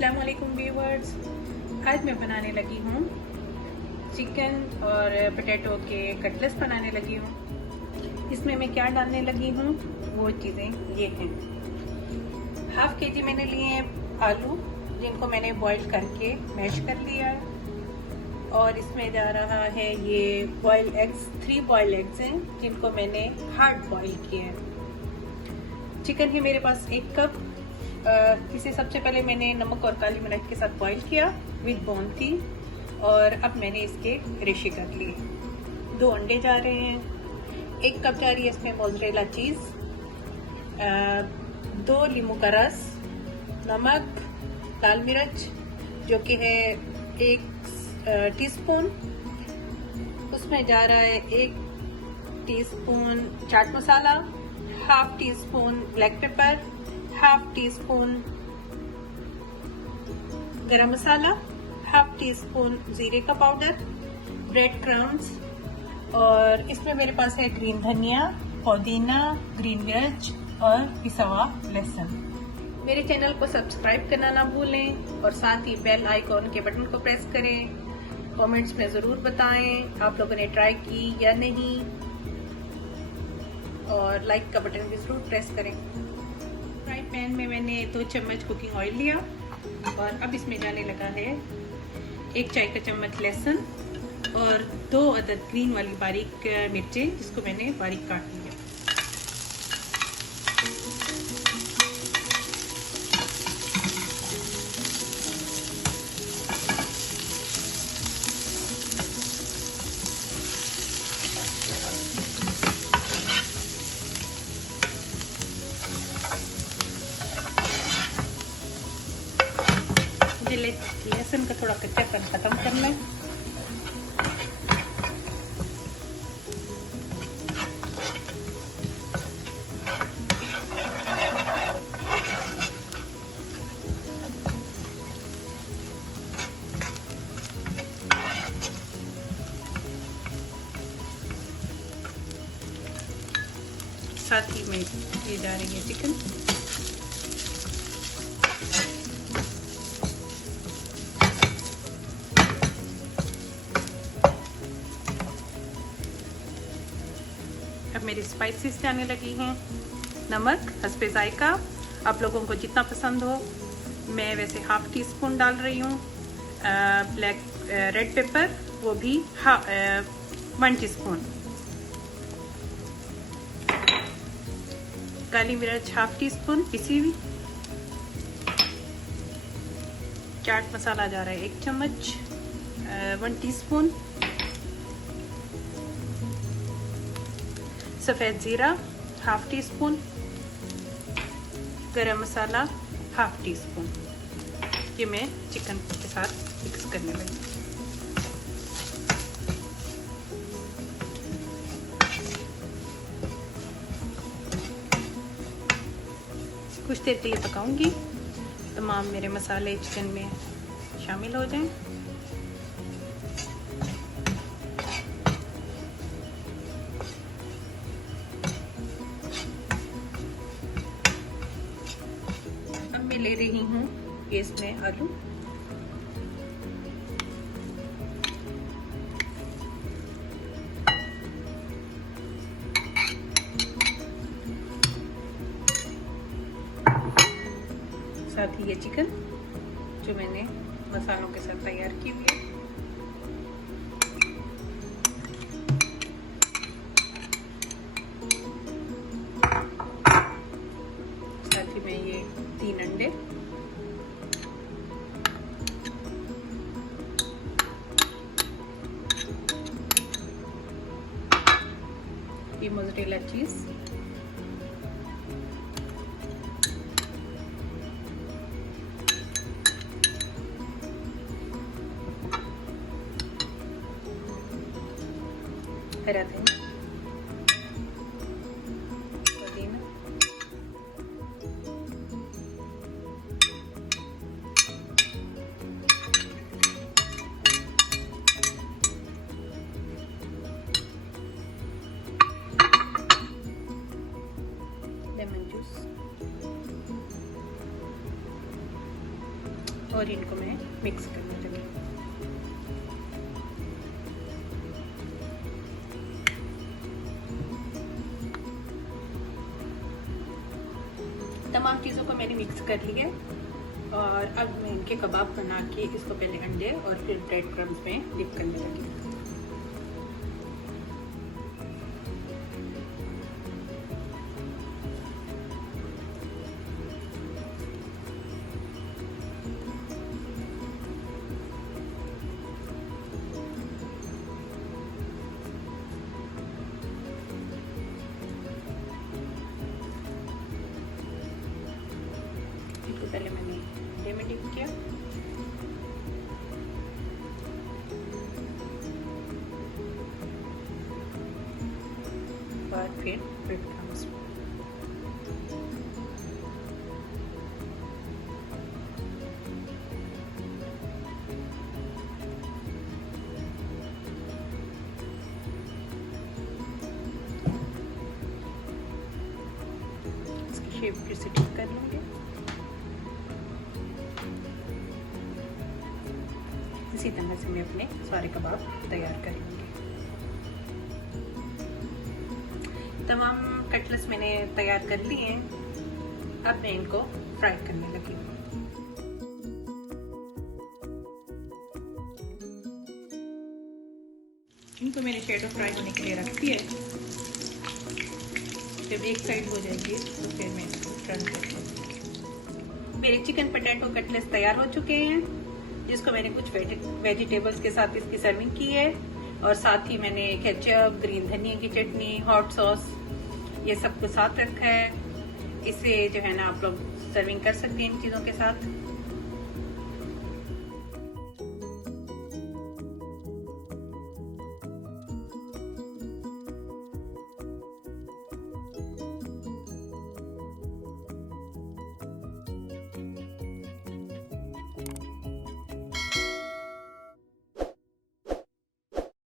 अस्सलाम वालेकुम व्यूअर्स। आज मैं बनाने लगी हूँ चिकन और पोटैटो के कटलेट्स बनाने लगी हूँ। इसमें मैं क्या डालने लगी हूँ वो चीज़ें ये हैं। हाफ केजी मैंने लिए हैं आलू, जिनको मैंने बॉईल करके मैश कर लिया। और इसमें जा रहा है ये बॉइल्ड एग्स, 3 बॉइल्ड एग्स हैं जिनको मैंने हार्ड बॉईल किया है। चिकन है मेरे पास 1 कप। इसे सबसे पहले मैंने नमक और काली मिर्च के साथ बॉईल किया विद बोन थी, और अब मैंने इसके रेशे कर लिए। 2 अंडे जा रहे हैं, 1 कप जा रही है इसमें मोज़रेला चीज़, 2 नींबू का रस, नमक, लाल मिर्च जो कि है 1 टीस्पून, उसमें जा रहा है 1 teaspoon chaat masala, half teaspoon black pepper, half teaspoon garam masala, half tea spoon जीरे का पाउडर, ब्रेड क्रम्स, और इसमें मेरे पास है ग्रीन धनिया, पुदीना, ग्रीन मिर्च और पिसा हुआ लहसुन। मेरे चैनल को सब्सक्राइब करना ना भूलें और साथ ही बेल आइकॉन के बटन को प्रेस करें। कमेंट्स में ज़रूर बताएं आप लोगों ने ट्राई की या नहीं, और लाइक का बटन भी ज़रूर प्रेस करें। फ्राई पैन में मैंने 2 चम्मच कुकिंग ऑयल लिया और अब इसमें जाने लगा है 1 चाय का चम्मच लहसुन और 2 अदद ग्रीन वाली बारीक मिर्चें जिसको मैंने बारीक काट लिया। लहसुन का थोड़ा कच्चापन खत्म करना है। साथ ही में ये जा रही है चिकन। अब मेरी स्पाइसेस जाने लगी हैं। नमक हस्बे जायका, आप लोगों को जितना पसंद हो। मैं वैसे हाफ टी स्पून डाल रही हूँ। ब्लैक रेड पेपर वो भी 1 टीस्पून। काली मिर्च हाफ टी स्पून पिसी हुई। चाट मसाला जा रहा है 1 चम्मच, 1 टीस्पून। सफ़ेद ज़ीरा half teaspoon, garam masala half tea spoon. ये मैं चिकन के साथ मिक्स करने लगी। कुछ देर के लिए पकाऊंगी, तमाम मेरे मसाले चिकन में शामिल हो जाएं। मैं ले रही हूँ गैस में आलू। साथ ही ये चिकन जो मैंने मसालों के साथ तैयार की हुई है। साथ ही में ये 3 अंडे, ये मोज़रेला चीज़, हरा धनिया, पुदीना, लेमन जूस और इनको मैं मिक्स करने लगी। तमाम चीज़ों को मैंने मिक्स कर लिया और अब मैं इनके कबाब बना के इसको पहले अंडे और फिर ब्रेड क्रम्स में डिप करने लगी। पहले मैंने अंडे में डिप किया, और फिर ब्रेड क्रम्स। इसकी शेप फिर से ठीक कर लेंगे। इसी तरह से मैं अपने सारे कबाब तैयार करेंगे। तमाम कटलेट्स मैंने तैयार कर लिए हैं, अब मैं इनको फ्राई करने लगी हूँ। इनको मैंने शैडो फ्राई होने के लिए रख दिया है। जब एक साइड हो जाएगी तो फिर मैं इसको टर्न करूँगी। मेरे चिकन पोटैटो कटलेट्स तैयार हो चुके हैं, जिसको मैंने कुछ वेजिटेबल्स के साथ इसकी सर्विंग की है, और साथ ही मैंने केचप, ग्रीन धनिया की चटनी, हॉट सॉस, ये सब कुछ साथ रखा है। इसे जो है ना आप लोग सर्विंग कर सकते हैं इन चीज़ों के साथ।